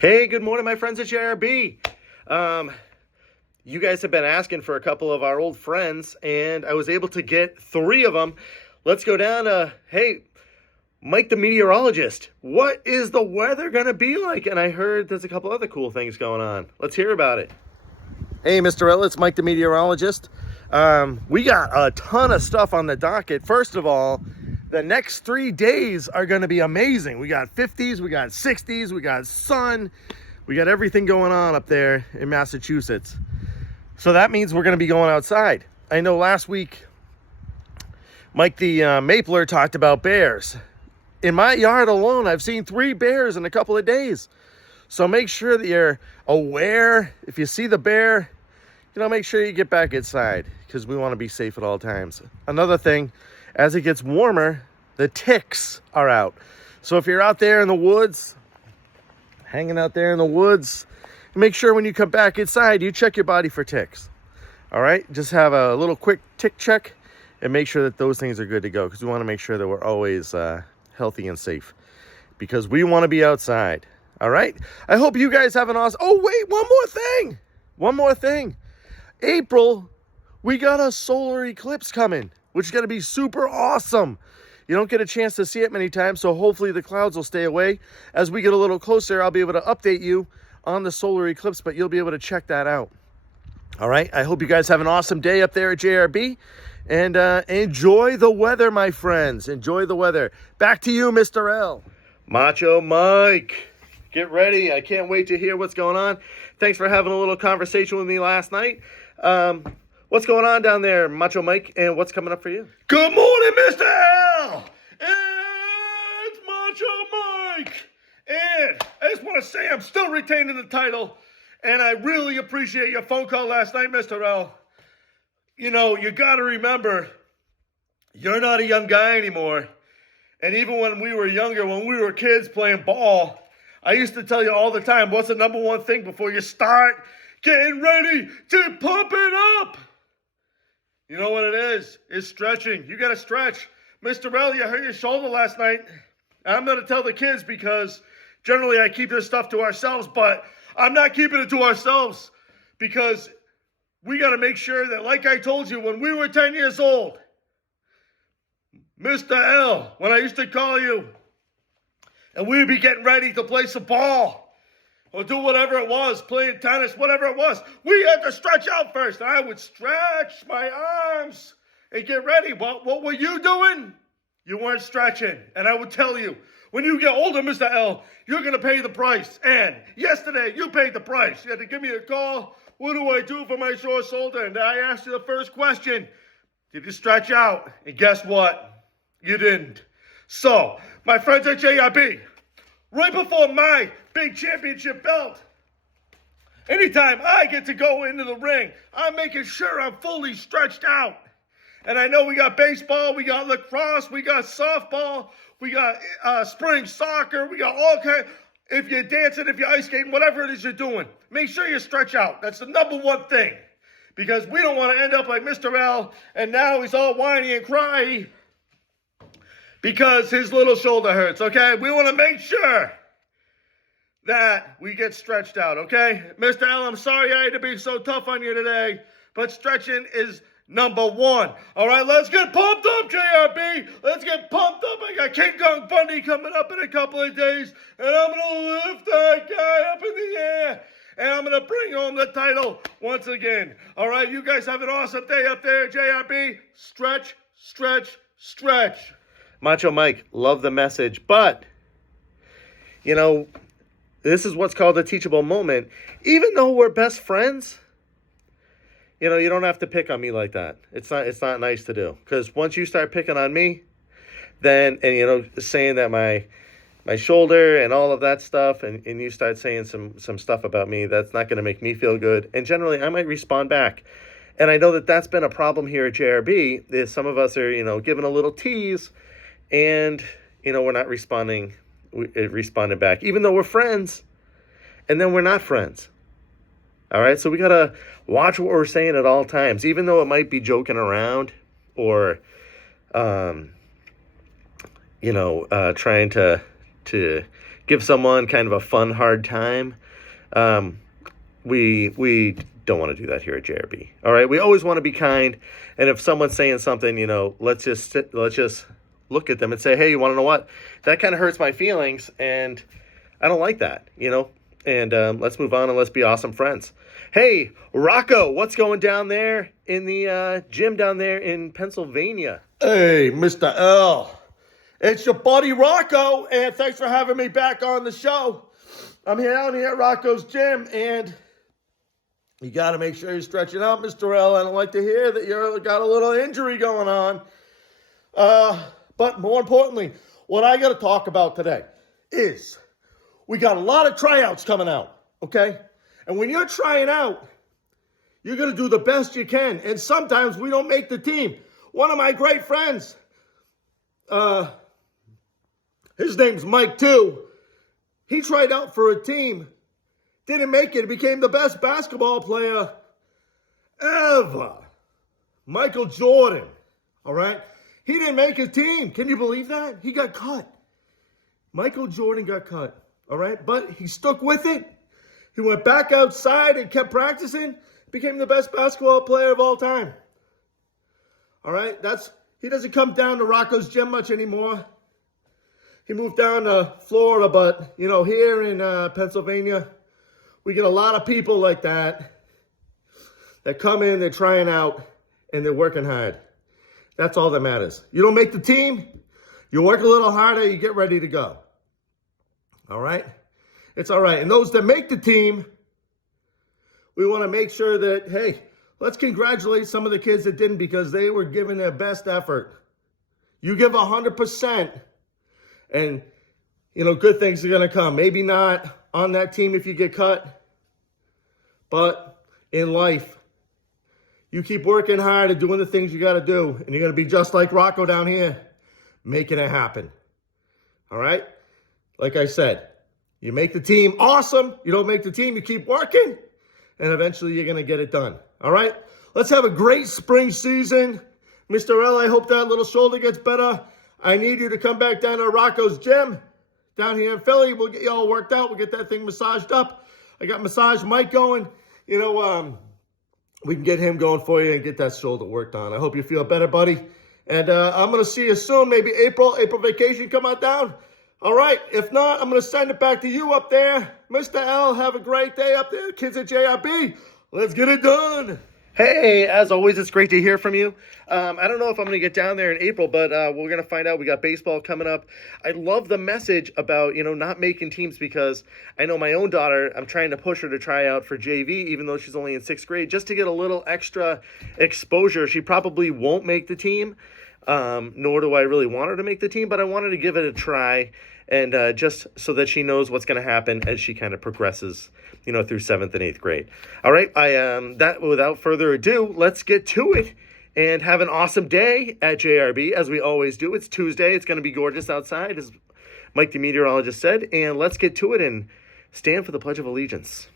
Hey, good morning, my friends at JRB. You guys have been asking for a couple of our old friends, and I was able to get 3 of them. Let's go down to, hey, Mike the meteorologist. What is the weather going to be like? And I heard there's a couple other cool things going on. Let's hear about it. Hey, Mr. L, it's Mike the meteorologist. We got a ton of stuff on the docket. First of all, the next 3 days are going to be amazing. We got 50s, we got 60s, we got sun, we got everything going on up there in Massachusetts. So that means we're going to be going outside. I know last week, Mike the Mapler talked about bears. In my yard alone, I've seen 3 bears in a couple of days. So make sure that you're aware. If you see the bear, make sure you get back inside because we want to be safe at all times. Another thing, as it gets warmer, the ticks are out. So if you're out there in the woods, hanging out there in the woods, make sure when you come back inside, you check your body for ticks. All right? Just have a little quick tick check and make sure that those things are good to go because we want to make sure that we're always healthy and safe because we want to be outside. All right? I hope you guys have an awesome... Oh, wait, one more thing. April, we got a solar eclipse coming, which is going to be super awesome. You don't get a chance to see it many times, so hopefully the clouds will stay away. As we get a little closer, I'll be able to update you on the solar eclipse, but you'll be able to check that out. All right, I hope you guys have an awesome day up there at JRB, and enjoy the weather, my friends. Enjoy the weather. Back to you, Mr. L. Macho Mike, get ready. I can't wait to hear what's going on. Thanks for having a little conversation with me last night. What's going on down there, Macho Mike, and what's coming up for you? Good morning, Mr. L. It's Macho Mike. And I just want to say I'm still retaining the title, and I really appreciate your phone call last night, Mr. L. You got to remember, you're not a young guy anymore. And even when we were younger, when we were kids playing ball, I used to tell you all the time, what's the number one thing before you start getting ready to pump it up? You know what it is? It's stretching. You got to stretch. Mr. L, you hurt your shoulder last night. I'm going to tell the kids because generally I keep this stuff to ourselves, but I'm not keeping it to ourselves because we got to make sure that, like I told you, when we were 10 years old, Mr. L, when I used to call you, and we'd be getting ready to play some ball, or do whatever it was, playing tennis, whatever it was. We had to stretch out first. I would stretch my arms and get ready. What were you doing? You weren't stretching. And I would tell you, when you get older, Mr. L, you're going to pay the price. And yesterday, you paid the price. You had to give me a call. What do I do for my sore shoulder? And I asked you the first question. Did you stretch out? And guess what? You didn't. So, my friends at JRB, right before my big championship belt, anytime I get to go into the ring, I'm making sure I'm fully stretched out. And I know we got baseball, we got lacrosse, we got softball, we got spring soccer, we got all kinds. If you're dancing, if you're ice skating, whatever it is you're doing, make sure you stretch out. That's the number one thing. Because we don't want to end up like Mr. L, and now he's all whiny and cry because his little shoulder hurts, okay? We want to make sure that we get stretched out, okay? Mr. L, I'm sorry I had to be so tough on you today, but stretching is number one. All right, let's get pumped up, JRB. Let's get pumped up. I got King Kong Bundy coming up in a couple of days, and I'm going to lift that guy up in the air, and I'm going to bring home the title once again. All right, you guys have an awesome day up there, JRB. Stretch, stretch, stretch. Macho Mike, love the message, but, this is what's called a teachable moment. Even though we're best friends, you don't have to pick on me like that. It's not nice to do. Because once you start picking on me, then, and, saying that my shoulder and all of that stuff, and you start saying some stuff about me, that's not going to make me feel good. And generally, I might respond back. And I know that that's been a problem here at JRB, is some of us are, giving a little tease, and, we're not responding back, even though we're friends, and then we're not friends. All right, so we got to watch what we're saying at all times, even though it might be joking around or, trying to give someone kind of a fun, hard time. We don't want to do that here at JRB. All right, we always want to be kind, and if someone's saying something, let's just look at them and say, hey, you want to know what? That kind of hurts my feelings, and I don't like that, And let's move on and let's be awesome friends. Hey, Rocco, what's going down there in the gym down there in Pennsylvania? Hey, Mr. L. It's your buddy Rocco, and thanks for having me back on the show. I'm down here at Rocco's gym, and you got to make sure you're stretching out, Mr. L. I don't like to hear that you got a little injury going on. But more importantly, what I got to talk about today is we got a lot of tryouts coming out, okay? And when you're trying out, you're going to do the best you can. And sometimes we don't make the team. One of my great friends, his name's Mike too. He tried out for a team, didn't make it, became the best basketball player ever. Michael Jordan, all right? He didn't make his team. Can you believe that? He got cut. Michael Jordan got cut, all right? But he stuck with it. He went back outside and kept practicing, became the best basketball player of all time. All right? He doesn't come down to Rocco's gym much anymore. He moved down to Florida, but, here in Pennsylvania, we get a lot of people like that come in, they're trying out, and they're working hard. That's all that matters. You don't make the team, you work a little harder, you get ready to go. All right? It's all right. And those that make the team, we want to make sure that, hey, let's congratulate some of the kids that didn't because they were giving their best effort. You give 100%, and, good things are going to come. Maybe not on that team if you get cut, but in life, you keep working hard and doing the things you got to do, and you're going to be just like Rocco down here, making it happen. All right? Like I said, you make the team, awesome. You don't make the team, you keep working, and eventually you're going to get it done. All right? Let's have a great spring season. Mr. L, I hope that little shoulder gets better. I need you to come back down to Rocco's gym down here in Philly. We'll get you all worked out. We'll get that thing massaged up. I got Massage Mike going. We can get him going for you and get that shoulder worked on. I hope you feel better, buddy. And I'm going to see you soon, maybe April vacation, come on down. All right, if not, I'm going to send it back to you up there. Mr. L, have a great day up there. Kids at JRB, let's get it done. Hey, as always, it's great to hear from you. I don't know if I'm going to get down there in April, but we're going to find out. We got baseball coming up. I love the message about, not making teams because I know my own daughter, I'm trying to push her to try out for JV, even though she's only in 6th grade, just to get a little extra exposure. She probably won't make the team, nor do I really want her to make the team, but I wanted to give it a try. And just so that she knows what's going to happen as she kind of progresses, through 7th and 8th grade. All right, that without further ado, let's get to it and have an awesome day at JRB, as we always do. It's Tuesday. It's going to be gorgeous outside, as Mike the meteorologist said. And let's get to it and stand for the Pledge of Allegiance.